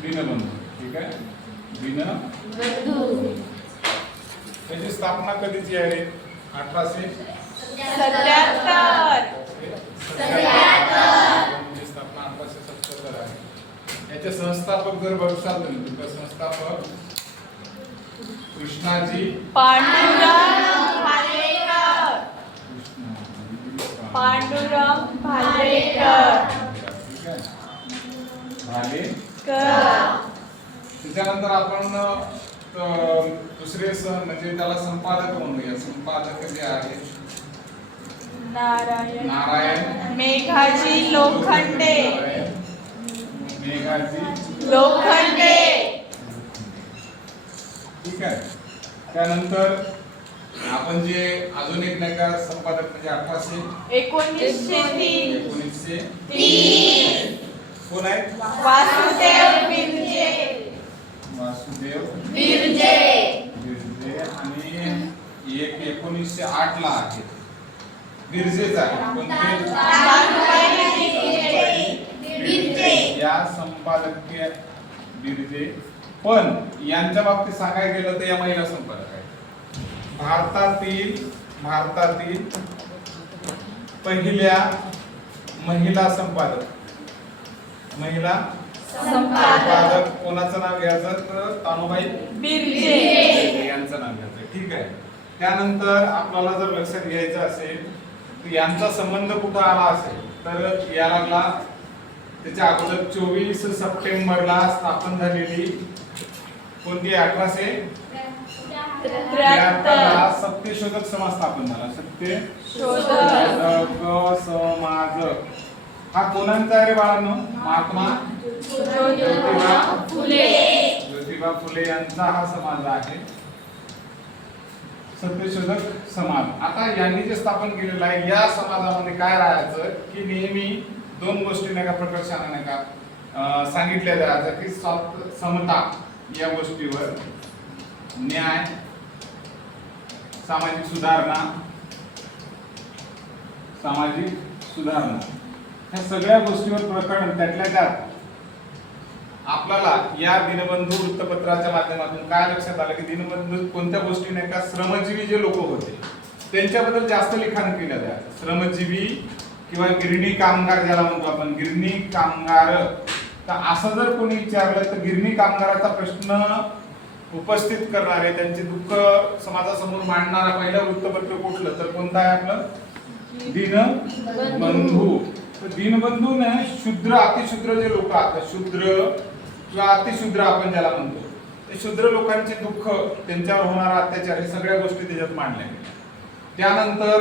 दीनबंधू. ठीक आहे, दीनबंधू. त्याची स्थापना कधीची आहे? 1877. दीनबंधूची स्थापना 1877 आहे. याचे संस्थापक जर बघसाल तुम्ही, तर संस्थापक कृष्णाजी पांडुरंग भालेकर. पांडुरंग भालेकर. ठीक आहे, भालेकर. त्याच्यानंतर आपण दुसरे म्हणजे त्याला संपादक म्हणूया. संपादक जे आहे नारायण मेघाजी लोखंडे. मेघाजी लोखंडे. ठीक आहे. त्यानंतर आपण जे अजून एक नाही का संपादक म्हणजे 1903 कोण आहे? वासुदेव बिरजे. वासुदेव बिरजे. बिरजे. आणि एक 1908 ला आहे बिरजेच आहे. कोणते? बिरजे. या संपादकीय बिरजे. पण यांच्या बाबतीत सांगायला गेलं तर या महिला संपादक आहेत. भारतातील पहिल्या महिला संपादक कोणाचं नाव घ्यायचं तर तानुबाई बिरजे यांचं नाव घ्यायचं. ठीक आहे. त्यानंतर आपल्याला जर लक्षात घ्यायचं असेल तर यांचा संबंध कुठं आला असेल तर या लागला त्याच्या अगोदर 24 सप्टेंबरला स्थापन झालेली कोणती? 1873 सत्यशोधक समाज स्थापन झाला. सत्यशोधक समाज हा कोणाचा आहे रे बाळांनो? महात्मा ज्योतिबा फुले यांचा हा समाज आहे, सत्यशोधक समाज. आता यांनी जे स्थापन केलेलं आहे या समाजामध्ये काय राहायचं की नेहमी दोन गोष्टी नाही का प्रकर्षाने नाही का सांगितल्या जायचं की समता या गोष्टीवर, न्याय, सामाजिक सुधारणा ह्या सगळ्या गोष्टीवर प्रकरण त्यातल्या त्यात आपल्याला या दीनबंधू वृत्तपत्राच्या माध्यमातून काय लक्षात आलं की दीनबंधू कोणत्या गोष्टी नाही का श्रमजीवी जे लोक होते त्यांच्याबद्दल जास्त लिखाण केलं जायचं. श्रमजीवी किंवा गिरणी कामगार ज्याला म्हणतो आपण, गिरणी कामगार. तर असं जर कोणी विचारलं तर गिरणी कामगाराचा प्रश्न उपस्थित करणारे, त्यांचे दुःख समाजासमोर मांडणारा पहिलं वृत्तपत्र कुठलं तर कोणतं आहे आपलं? दीनबंधू. दीनबंधूने शूद्र अतिशूद्र जे लोक आहेत, शूद्र किंवा अतिशूद्र आपण ज्याला म्हणतो, ते शूद्र लोकांचे दुःख, त्यांच्यावर होणारा अत्याचार हे सगळ्या गोष्टी त्याच्यात मांडल्या गेल्या. त्यानंतर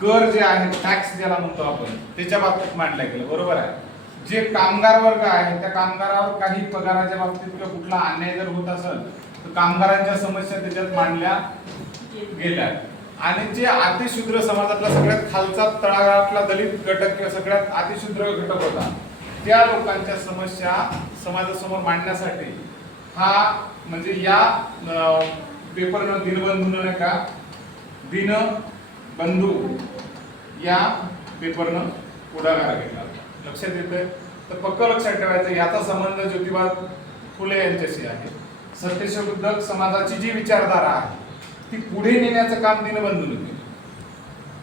कर जे आहे, टॅक्स ज्याला म्हणतो आपण, त्याच्या बाबतीत मांडल्या गेलं. बरोबर आहे. जे कामगार वर्ग आहे त्या कामगारावर काही पगाराच्या बाबतीत किंवा कुठला अन्याय जर होत असेल तर कामगारांच्या समस्या त्याच्यात मांडल्या गेल्या. आणि जे अतिशूद्र समाजातला सगळ्यात खालचा तळागाळातला दलित घटक किंवा सगळ्यात अतिशूद्र घटक होता, त्या लोकांच्या समस्या समाजासमोर मांडण्यासाठी हा म्हणजे या पेपरनं दीनबंधूनं नाही का दीनबंधू या पेपरनं पुढाकार घेतला. लक्षात येतंय? तर पक्क लक्षात ठेवायचं याचा संबंध ज्योतिबा फुले यांच्याशी आहे. सत्यशोधक समाजाची जी विचारधारा आहे ती पुढे नेण्याचं काम दीनबंधूने केलं.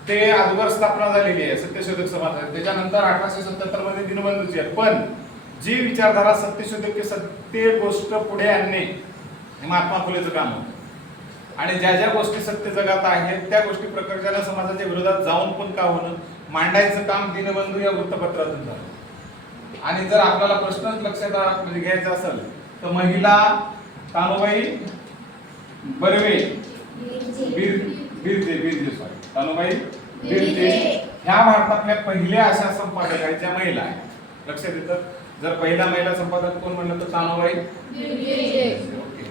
ते अगोदर स्थापना झालेली आहे सत्यशोधक समाज, त्याच्यानंतर 1877 मध्ये दीनबंधूची आहे. पण जी विचारधारा सत्यशोधक सत्य गोष्ट पुढे आणणे हे महात्मा फुलेचं काम होतं. आणि ज्या ज्या गोष्टी सत्य जगात आहेत त्या गोष्टी प्रकर्षाने समाजाच्या विरोधात जाऊन पण का होणं मांडायचं काम दीनबंधू या वृत्तपत्रातून झालं. आणि जर आपल्याला प्रश्नच लक्षात म्हणजे घ्यायचा असेल तर महिला तानुबाई बर्वे बिरजे तानुबाई बिरजे ह्या भारतातल्या पहिल्या अशा संपादक आहेत ज्या महिला आहेत. लक्षात येतं? जर पहिला महिला संपादक कोण म्हणलं तर तानुबाई बिरजे. ओके.